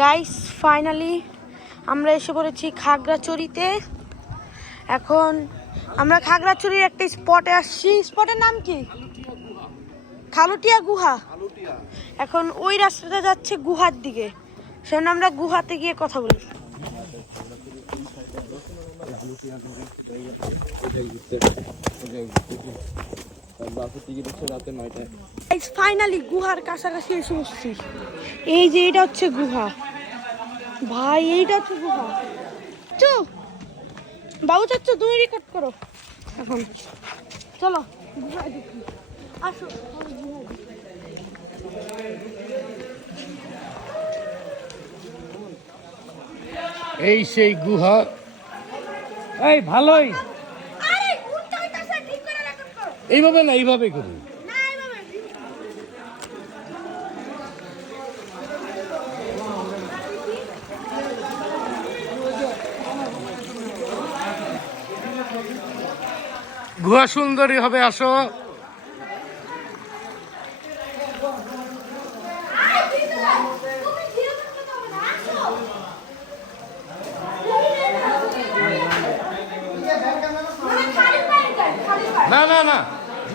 Guys finally আমরা এসে পড়েছি খাগড়াছড়িতে। এখন আমরা খাগড়াছড়ির একটা স্পটে আসছি। স্পটের নাম কি? খালুটিয়া গুহা। এখন ওই রাস্তাটা যাচ্ছে গুহার দিকে। সেজন্য আমরা গুহাতে গিয়ে কথা বলি। বাসের টিকিট হচ্ছে রাতে নয়টায়। ফাইনালি গুহার কাছাকাছি এসে বসছি। এই যে এটা হচ্ছে গুহা। ভাই এইটা হচ্ছে গুহা। চু বাবু চাচ্ছ তুমি রেকর্ড করো। এখন। চলো গুহায় দেখি। আসো। এই সেই গুহা। এই ভালোই আরে উঠতে হইতাছে, ঠিক করে record করো। এইভাবে না এইভাবে করি গুহা সুন্দরী হবে আসো না। না না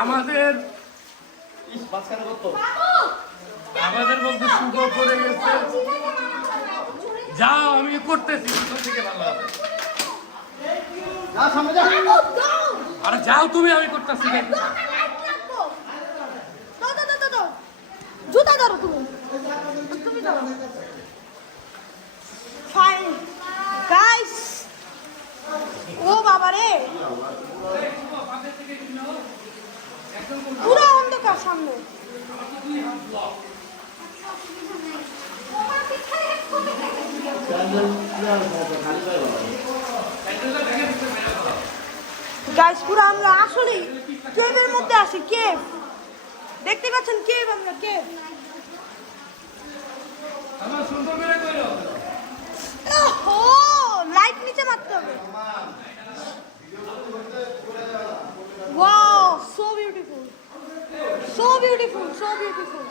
আমাদের আমাদের মধ্যে শুভ পড়ে গেছে। যাও আমি করতেছি থেকে ভালো হবে। আরে যাও তুমি আমি করতেছি। জুতা ধরো তুমি। তুমি ধরো। ফাইন গাইস ও বাবা রে পুরো অন্ধকার সামনে। গাইস পুরো আমরা আসলে কেভের মধ্যে আছি কেভ দেখতে পাচ্ছেন কেভ আমরা কেভ লাইট নিচে মারতে হবে। Wow so beautiful so beautiful so beautiful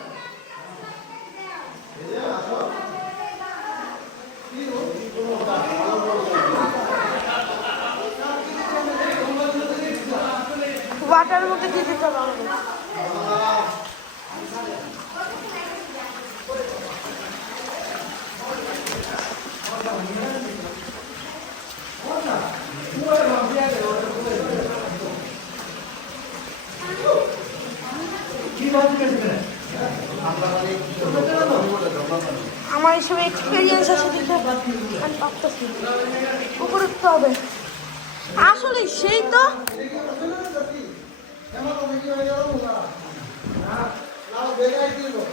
মধ্যে দিয়ে দিতে হবে আমার এসব এক্সপিরিয়েন্স আছে দেখে উপরে হবে। আসলে সেই তো? ನಾವು ಬೇಕಾಗಿದ್ದೀವಿ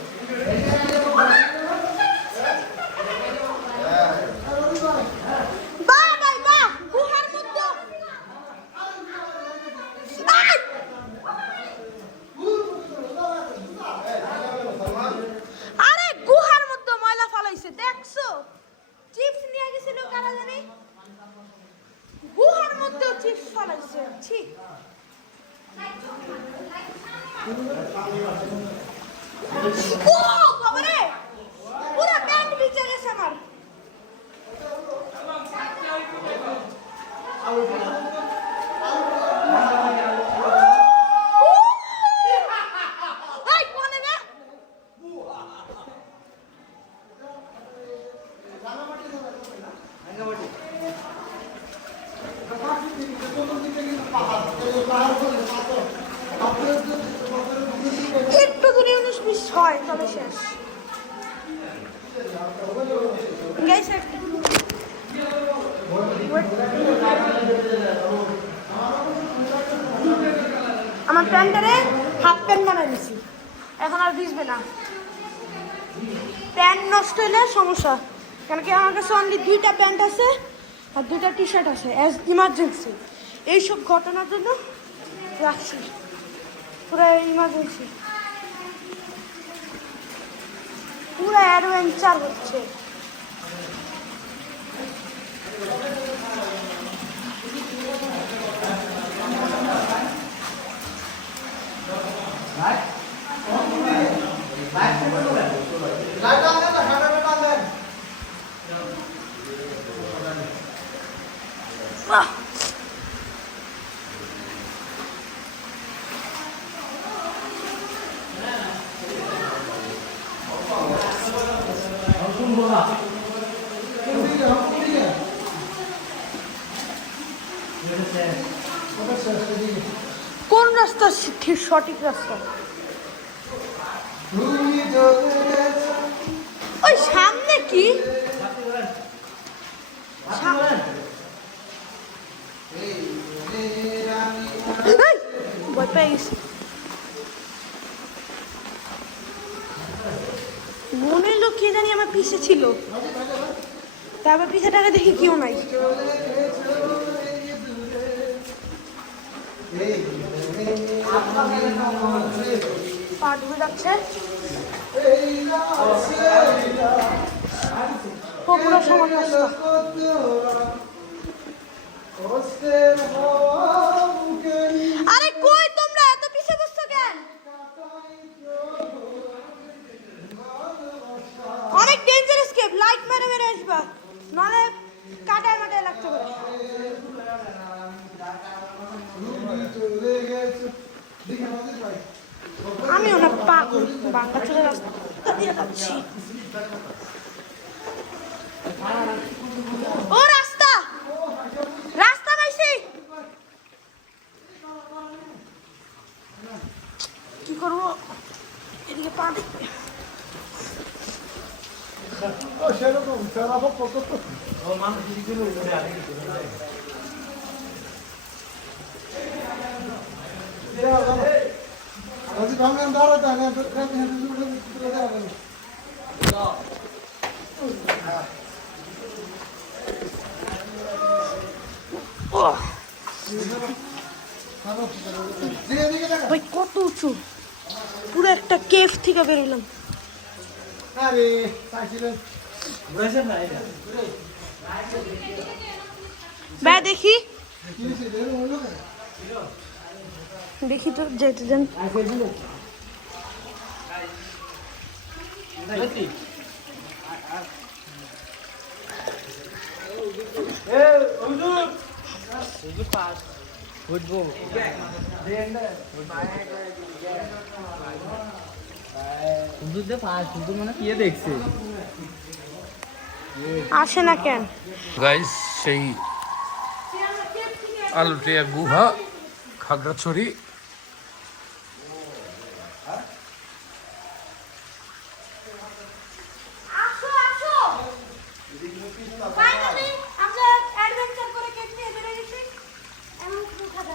ও বাবারে! পুরো প্যান্ট ভিজে গেছে আমার এই, কোনে রে? একটু দূরে উনিশ বিশ হয় তবে শেষ Guys, আমার প্যান্টারে হাফ প্যান্ট বানাই দিছি। এখন আর ভিজবে না। প্যান্ট নষ্ট হলে সমস্যা। কেন কি আমার কাছে অনলি দুইটা প্যান্ট আছে আর দুইটা টি শার্ট আছে অ্যাজ ইমার্জেন্সি এইসব ঘটনার জন্য রাখছি। পুরো ইমার্জেন্সি পুরো অ্যাডভেঞ্চার হচ্ছে আহ! কোন রাস্তা ঠিক সঠিক রাস্তা। ওই সামনে কি। মনে হলো কে জানি আমার পিছে ছিল। তারপর পিছে টাকা দেখি কেউ নাই। পা ডুবে যাচ্ছে ও, পুরো সমান আরে কই তোমরা? এত পিছে বসছো কেন? অনেক ডেঞ্জারাস কেপ লাইট মেরে মেরে আসবা। নালে কাটায় মাটায় লাগতে পারে। আমি ওনা পাগল বাংলা চলে রাস্তা দিয়ে যাচ্ছি ও রাস্তা রাস্তা পাইছি কি করব এদিকে পা দিই ও ভাই কত উঁচু? পুরো একটা কেফ থেকে বেরোলাম ভাই দেখি। দেখি তো যেতে দেন। আসে না কেন? গাইস সেই আলুটিয়া গুহা খাগড়াছড়ি আসো আসো ফাইনালি আমরা অ্যাডভেঞ্চার করে কেক নিয়ে বেরিয়ে গেছি এমন কিছু খাবে